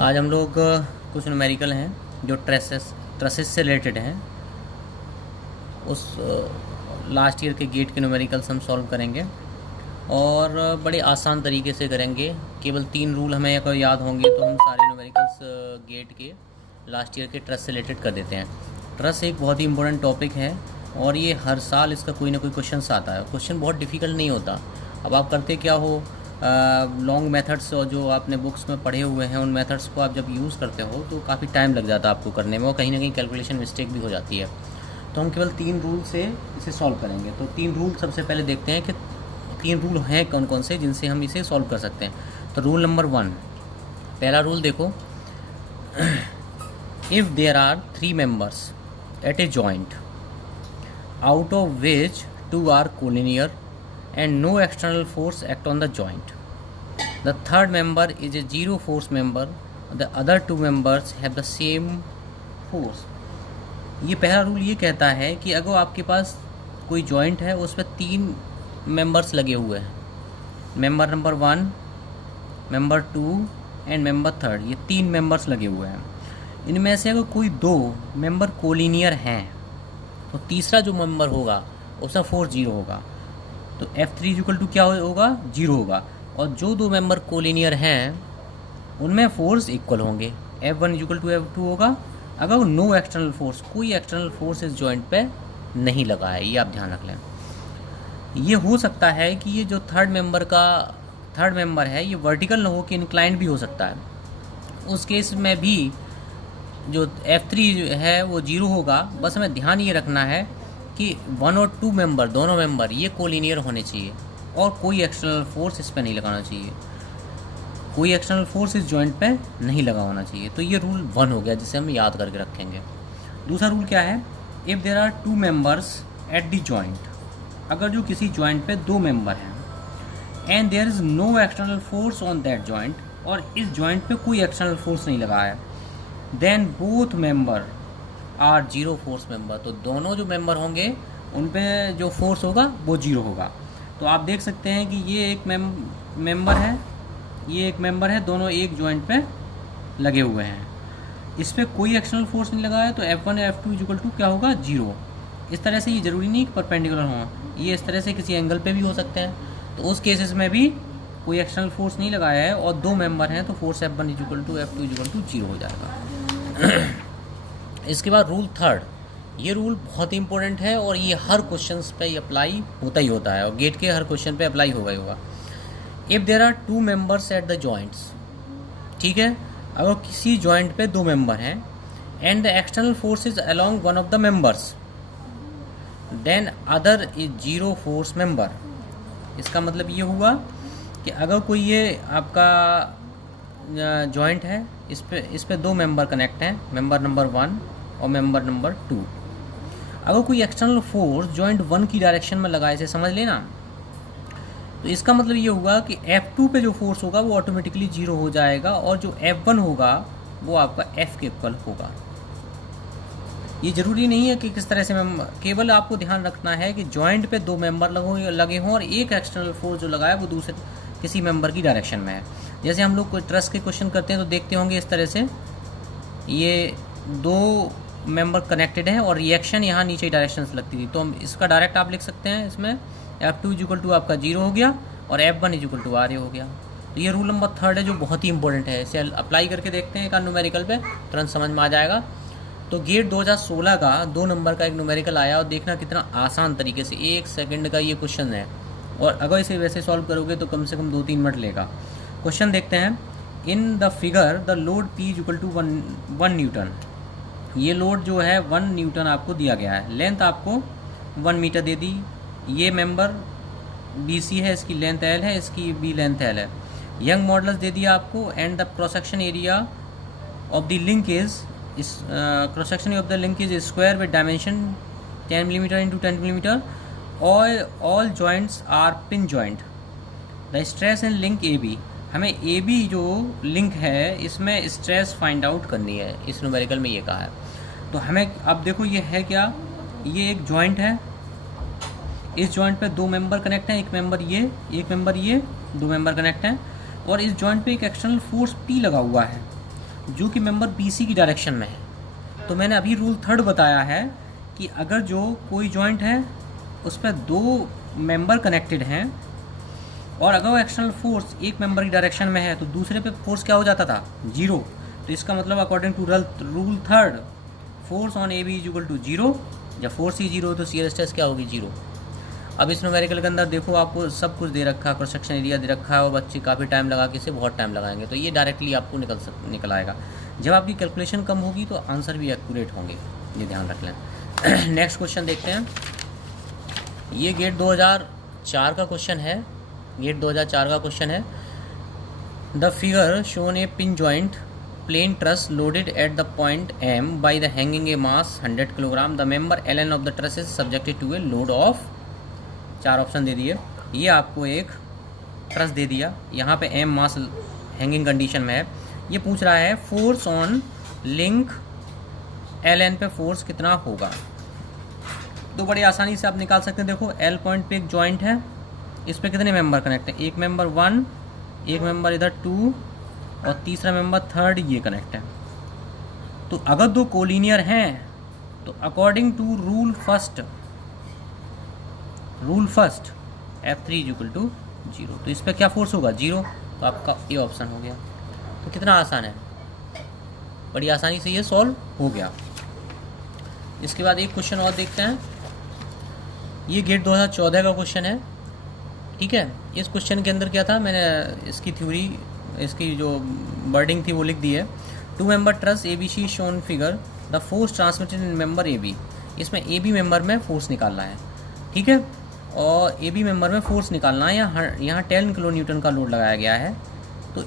आज हम लोग कुछ न्यूमेरिकल हैं जो ट्रेसेस से रिलेटेड हैं। उस लास्ट ईयर के गेट के न्यूमेरिकल्स हम सॉल्व करेंगे और बड़े आसान तरीके से करेंगे। केवल 3 रूल हमें अगर याद होंगे तो हम सारे न्यूमेरिकल्स गेट के लास्ट ईयर के ट्रस से रिलेटेड कर देते हैं। ट्रस एक बहुत ही इंपॉर्टेंट टॉपिक है और ये हर साल इसका कोई ना कोई क्वेश्चन आता है। क्वेश्चन बहुत डिफ़िकल्ट नहीं होता। अब आप करते क्या हो, लॉन्ग मेथड्स और जो आपने बुक्स में पढ़े हुए हैं उन मेथड्स को आप जब यूज़ करते हो तो काफ़ी टाइम लग जाता है आपको करने में और कहीं ना कहीं कैलकुलेशन मिस्टेक भी हो जाती है। तो हम केवल 3 रूल से इसे सॉल्व करेंगे। तो 3 रूल सबसे पहले देखते हैं कि 3 रूल हैं कौन कौन से जिनसे हम इसे सॉल्व कर सकते हैं। तो रूल नंबर 1, पहला रूल देखो, if there are 3 members at a joint out of which 2 are collinear and no external force act on the joint. The third member is a zero force member. The other 2 members have the same force. ये पहला rule ये कहता है कि अगर आपके पास कोई joint है उस पर 3 मेंबर्स लगे हुए हैं, member number 1, member 2 and member 3, ये 3 मेंबर्स लगे हुए हैं। इनमें से अगर कोई 2 मेंबर कोलिनियर हैं तो तीसरा जो मेंबर होगा उसका फोर्स 0 होगा। तो F3 क्या होगा, 0 होगा। और जो 2 मेंबर कोलिनियर हैं उनमें फोर्स इक्वल होंगे। F1 F2 होगा अगर नो एक्सटर्नल फोर्स, कोई एक्सटर्नल फोर्स इस जॉइंट पे नहीं लगा है। ये आप ध्यान रख लें। ये हो सकता है कि ये जो थर्ड मेंबर है ये वर्टिकल ना हो कि इंक्लाइंड भी हो सकता है। उस केस में भी जो F3 है वो 0 होगा। बस हमें ध्यान ये रखना है कि 1 और 2 मेंबर, दोनों मेंबर ये कोलिनियर होने चाहिए और कोई एक्सटर्नल फोर्स इस पर नहीं लगाना चाहिए, कोई एक्सटर्नल फोर्स इस जॉइंट पे नहीं लगा होना चाहिए। तो ये रूल 1 हो गया जिसे हम याद करके रखेंगे। दूसरा रूल क्या है, if there are 2 members at the joint, अगर जो किसी जॉइंट पे 2 मेंबर हैं and there is no external force on that joint, और इस जॉइंट पे कोई एक्सटर्नल फोर्स नहीं लगा है, then both member are 0 force member. तो दोनों जो मेंबर होंगे उन पे जो फोर्स होगा वो 0 होगा। तो आप देख सकते हैं कि ये एक मेंबर है, ये एक मेंबर है, दोनों एक जॉइंट पे लगे हुए हैं, इस पर कोई एक्सटर्नल फोर्स नहीं लगा है। तो F1 या F2 क्या होगा, 0। इस तरह से ये ज़रूरी नहीं कि परपेंडिकुलर हो, ये इस तरह से किसी एंगल पे भी हो सकते हैं। तो उस केसेस में भी कोई एक्सटर्नल फोर्स नहीं लगाया है और 2 मेंबर हैं तो फोर्स F1 F2 0 हो जाएगा। इसके बाद रूल 3, ये रूल बहुत ही इंपॉर्टेंट है और ये हर क्वेश्चन पे अप्लाई होता ही होता है और गेट के हर क्वेश्चन पे अप्लाई होगा ही होगा। If there are 2 members at the joints, ठीक है, अगर किसी जॉइंट पे 2 मेंबर हैं and the external force is along one of the members, then other is 0 force member. इसका मतलब ये हुआ कि अगर कोई ये आपका जॉइंट है, इस पे 2 मेंबर कनेक्ट हैं, मेंबर नंबर 1 और मेंबर नंबर 2। अगर कोई एक्सटर्नल फोर्स जॉइंट 1 की डायरेक्शन में लगा, इसे समझ लेना, तो इसका मतलब ये होगा कि F2 पे जो फोर्स होगा वो ऑटोमेटिकली 0 हो जाएगा और जो F1 होगा वो आपका F के इक्वल होगा। ये ज़रूरी नहीं है कि किस तरह से केवल आपको ध्यान रखना है कि जॉइंट पे 2 मेंबर लगे हों और एक एक्सटर्नल फोर्स जो लगा है वो दूसरे किसी मेंबर की डायरेक्शन में है। जैसे हम लोग कोई ट्रस के क्वेश्चन करते हैं तो देखते होंगे इस तरह से ये 2 मेंबर कनेक्टेड हैं और रिएक्शन यहाँ नीचे डायरेक्शन से लगती थी। तो हम इसका डायरेक्ट आप लिख सकते हैं, इसमें F2 आपका 0 हो गया और F1 RA हो गया। तो ये रूल नंबर 3 है जो बहुत ही इंपॉर्टेंट है। इसे अप्लाई करके देखते हैं एक न्यूमेरिकल पे, तुरंत समझ में आ जाएगा। तो गेट 2016 का 2 नंबर का एक न्यूमेरिकल आया और देखना कितना आसान तरीके से 1 सेकंड का ये क्वेश्चन है और अगर इसे वैसे सॉल्व करोगे तो कम से कम 2-3 मिनट लेगा। क्वेश्चन देखते हैं। In the figure the load P = 1 Newton. ये लोड जो है 1 न्यूटन आपको दिया गया है। लेंथ आपको 1 मीटर दे दी। ये मेंबर BC है, इसकी लेंथ L है, इसकी भी लेंथ L है। यंग मॉडुलस दे दिया आपको and the cross section area of the link is square with dimension 10 millimetre into 10 millimetre. All joints are pin joint. The stress in link AB, हमें AB जो link है इसमें stress find out करनी है, इस न्यूमेरिकल में ये कहा है। तो हमें अब देखो ये है क्या, ये एक जॉइंट है, इस जॉइंट पे 2 मेंबर कनेक्ट हैं, एक मेंबर ये 2 मेंबर कनेक्ट हैं और इस जॉइंट पे एक एक्सटर्नल फोर्स P लगा हुआ है। जो कि मेंबर BC की डायरेक्शन में है। तो मैंने अभी रूल थर्ड बताया है कि अगर जो कोई जॉइंट है उस पर 2 मेंबर कनेक्टेड हैं और अगर वो एक्सटर्नल फोर्स एक मेंबर की डायरेक्शन में है तो दूसरे पे फोर्स क्या हो जाता था, 0। तो इसका मतलब according to rule third, force on AB is equal to 0। जब फोर्स ही 0 हो तो शियर स्ट्रेस क्या होगी, 0। अब इस न्यूमेरिकल के अंदर देखो आपको सब कुछ दे रखा है, क्रॉस सेक्शन एरिया दे रखा है और बच्चे काफ़ी टाइम लगा के इसे बहुत टाइम लगाएंगे, तो ये डायरेक्टली आपको निकल आएगा। जब आपकी कैलकुलेशन कम होगी तो आंसर भी एक्यूरेट होंगे, ये ध्यान रख लें। नेक्स्ट क्वेश्चन देखते हैं। ये गेट 2004 का क्वेश्चन है। गेट 2004 का क्वेश्चन है। The figure shown a pin joint plane truss loaded at the point M by the hanging a mass 100 kilogram. The member Ln of the truss is subjected to a load of, 4 option दे दिए। ये आपको एक truss दे दिया, यहाँ पे M मास hanging condition में है। ये पूछ रहा है फोर्स ऑन लिंक Ln पे फोर्स कितना होगा। तो बड़ी आसानी से आप निकाल सकते हैं। देखो L पॉइंट पे एक जॉइंट है, इस पे कितने मेंबर कनेक्ट हैं, एक मेंबर 1, एक मेंबर इधर 2 और तीसरा मेंबर 3 ये कनेक्ट है। तो अगर 2 कोलिनियर हैं तो according to rule first F3 is equal to 0। तो इस पर क्या फोर्स होगा, 0। तो आपका ये ऑप्शन हो गया। तो कितना आसान है, बड़ी आसानी से ये सॉल्व हो गया। इसके बाद एक क्वेश्चन और देखते हैं। ये गेट 2014 का क्वेश्चन है, ठीक है। इस क्वेश्चन के अंदर क्या था, मैंने इसकी थ्योरी, इसकी जो वर्डिंग थी वो लिख दी है। 2 member truss ABC shown figure, the force transmitted in member AB। इसमें AB मेंबर में फोर्स निकालना है, ठीक है। और AB मेंबर में फोर्स निकालना है, यहाँ 10 किलो न्यूटन का लोड लगाया गया है। तो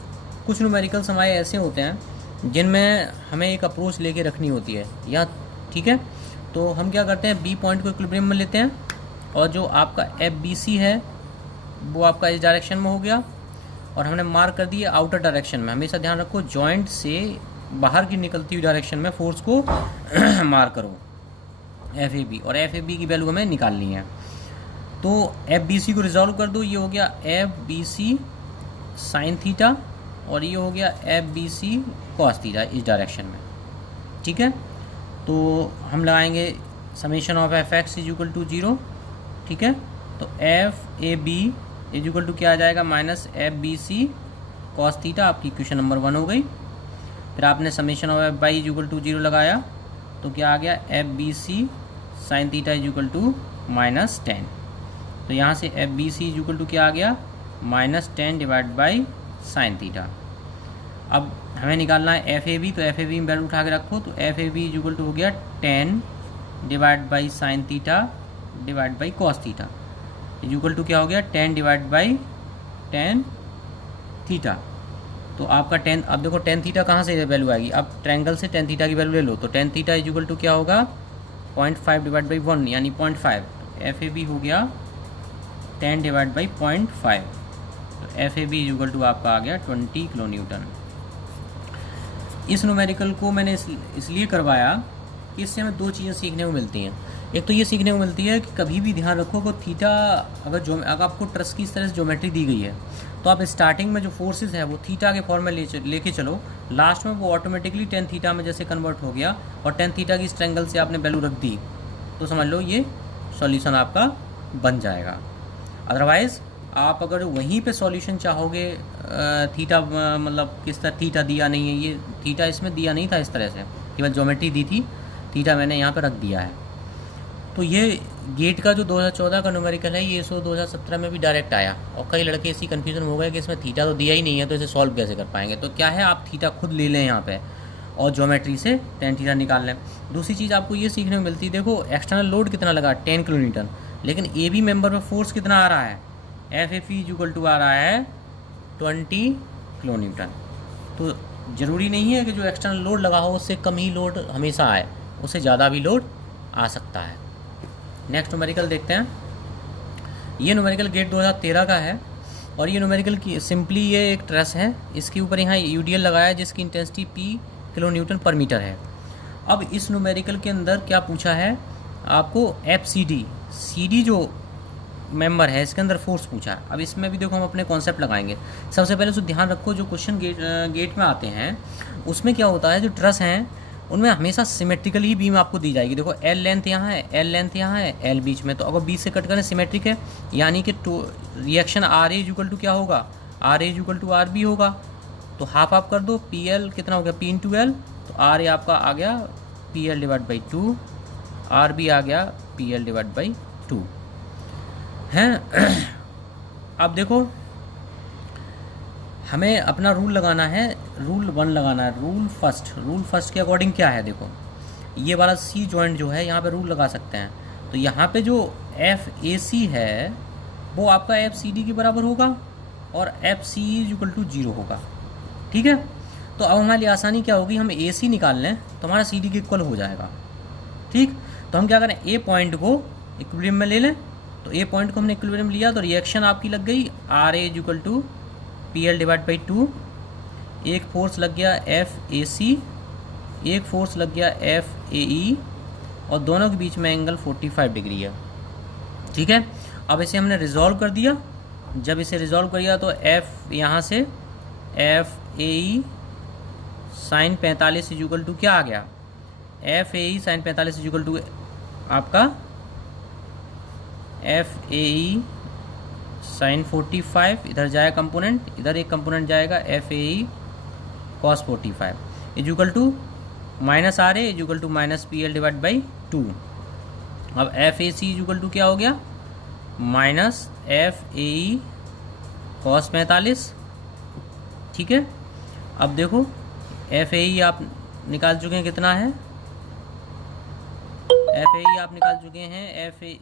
कुछ न्यूमेरिकल्स हमारे ऐसे होते हैं जिनमें हमें एक अप्रोच लेके रखनी होती है यहाँ, ठीक है। तो हम क्या करते हैं, B पॉइंट को इक्विलिब्रियम में लेते हैं और जो आपका FBC है वो आपका इस डायरेक्शन में हो गया और हमने मार्क कर दिया आउटर डायरेक्शन में। हमेशा ध्यान रखो जॉइंट से बाहर की निकलती हुई डायरेक्शन में फोर्स को मार्क करो, FAB, और FAB की वैल्यू हमें निकालनी है। तो FBC को रिजॉल्व कर दो, ये हो गया FBC साइन थीटा और ये हो गया FBC कॉस थीटा इस डायरेक्शन में, ठीक है। तो हम लगाएंगे summation of FX is equal to 0, ठीक है। तो FAB इज इक्वल टू क्या आ जाएगा, माइनस FBC कॉस थीटा, आपकी इक्वेशन नंबर 1 हो गई। फिर आपने summation of FY is equal to 0 लगाया तो क्या आ गया, FBC sine theta is equal to -10। तो यहाँ से FBC इज इक्वल टू क्या आ गया, -10 डिवाइड बाई साइन थीटा। अब हमें निकालना है FAB, तो FAB में वैल्यू उठा के रखो। तो FAB इज इक्वल टू हो गया 10 divide by sine theta divide by cos theta is equal to क्या हो गया, 10 डिवाइड बाई 10 थीटा। तो आपका 10, अब देखो 10 थीटा कहाँ से वैल्यू आएगी, अब ट्रायंगल से 10 थीटा की वैल्यू ले लो। तो 10 थीटा इज इक्वल टू क्या होगा, 0.5 डिवाइड बाई 1 यानी 0.5। तो FAB हो गया 10 डिवाइड बाई 0.5। तो FAB इज इक्वल टू आपका आ गया 20 किलो न्यूटन। इस न्यूमेरिकल को मैंने इसलिए करवाया कि इससे हमें 2 चीज़ें सीखने को मिलती हैं। एक तो ये सीखने को मिलती है कि कभी भी ध्यान रखो कि थीटा अगर आपको ट्रस की इस तरह से ज्योमेट्री दी गई है तो आप स्टार्टिंग में जो फोर्सेस है वो थीटा के फॉर्म में लेके चलो, लास्ट में वो ऑटोमेटिकली 10 थीटा में जैसे कन्वर्ट हो गया और 10 थीटा की इस ट्रायंगल से आपने वैल्यू रख दी तो समझ लो ये सॉल्यूशन आपका बन जाएगा। अदरवाइज़ आप अगर वहीं पे सॉल्यूशन चाहोगे, थीटा मतलब किस तरह थीटा दिया नहीं है, ये थीटा इसमें दिया नहीं था इस तरह से, केवल ज्योमेट्री दी थी, थीटा मैंने यहाँ पे रख दिया है। तो ये गेट का जो 2014 का न्यूमेरिकल है ये इसको 2017 में भी डायरेक्ट आया और कई लड़के इसी कन्फ्यूजन हो गए कि इसमें थीटा तो दिया ही नहीं है तो इसे सॉल्व कैसे कर पाएंगे। तो क्या है, आप थीटा खुद ले लें यहाँ पे और ज्योमेट्री से 10 थीटा निकाल लें। दूसरी चीज़ आपको ये सीखने को मिलती है, देखो एक्सटर्नल लोड कितना लगा 10 किलो न्यूटन, लेकिन AB मेंबर में फोर्स कितना आ रहा है, FAP इज इक्वल टू आ रहा है 20 किलो न्यूटन। तो ज़रूरी नहीं है कि जो एक्सटर्नल लोड लगा हो उससे कम ही लोड हमेशा आए, उससे ज़्यादा भी लोड आ सकता है। नेक्स्ट न्यूमेरिकल देखते हैं। ये न्यूमेरिकल गेट 2013 का है और ये न्यूमेरिकल की सिंपली ये एक ट्रस है, इसके ऊपर यहाँ UDL लगाया है जिसकी इंटेंसिटी P किलो न्यूटन पर मीटर है। अब इस न्यूमेरिकल के अंदर क्या पूछा है आपको, CD जो मेंबर है इसके अंदर फोर्स पूछा है। अब इसमें भी देखो हम अपने कॉन्सेप्ट लगाएंगे। सबसे पहले तो ध्यान रखो जो क्वेश्चन गेट में आते हैं उसमें क्या होता है, जो ट्रस हैं उनमें हमेशा सिमेट्रिकल ही बीम आपको दी जाएगी। देखो एल लेंथ यहाँ है, एल लेंथ यहाँ है, एल बीच में, तो अगर बीच से कट करें सिमेट्रिक है, यानी कि reaction r a equal to क्या होगा, r a equal to r b होगा। तो हाफ आप कर दो, पी एल कितना हो गया, पी इंटू एल, तो आर ए आपका आ गया P L divide by 2, R B आ गया पी एल डिवाइड बाई 2 हैं। अब देखो हमें अपना रूल लगाना है, रूल 1 लगाना है, रूल फर्स्ट के अकॉर्डिंग क्या है, देखो ये वाला सी जॉइंट जो है यहाँ पे रूल लगा सकते हैं। तो यहाँ पे जो एफ ए सी है वो आपका एफ सी डी के बराबर होगा और एफ सी इक्वल टू 0 होगा, ठीक है। तो अब हमारी आसानी क्या होगी, हम ए सी निकाल लें तो हमारा सी डी के इक्वल हो जाएगा, ठीक। तो हम क्या करें, ए पॉइंट को इक्विलिब्रियम में ले लें। तो ए पॉइंट को हमने इक्विलिब्रियम लिया तो रिएक्शन आपकी लग गई r a equal to p L divide by 2, एक फोर्स लग गया एफ ए सी, एक फोर्स लग गया एफ ए ई, और दोनों के बीच में एंगल 45 डिग्री है, ठीक है। अब इसे हमने रिजॉल्व कर दिया। जब इसे रिजॉल्व कर दिया तो एफ यहाँ से f a e sine 45 equal to क्या आ गया, f a e sine 45 equal to आपका एफ ए ई साइन 45, इधर जाएगा कंपोनेंट, इधर एक कंपोनेंट जाएगा f a e cos 45 equal to minus r a equal to minus p L divide by 2। अब f a c equal to क्या हो गया, minus f a e cos 45, ठीक है। अब देखो एफ ए ई आप निकाल चुके हैं, कितना है, एफ ए ई आप निकाल चुके हैं, एफ ए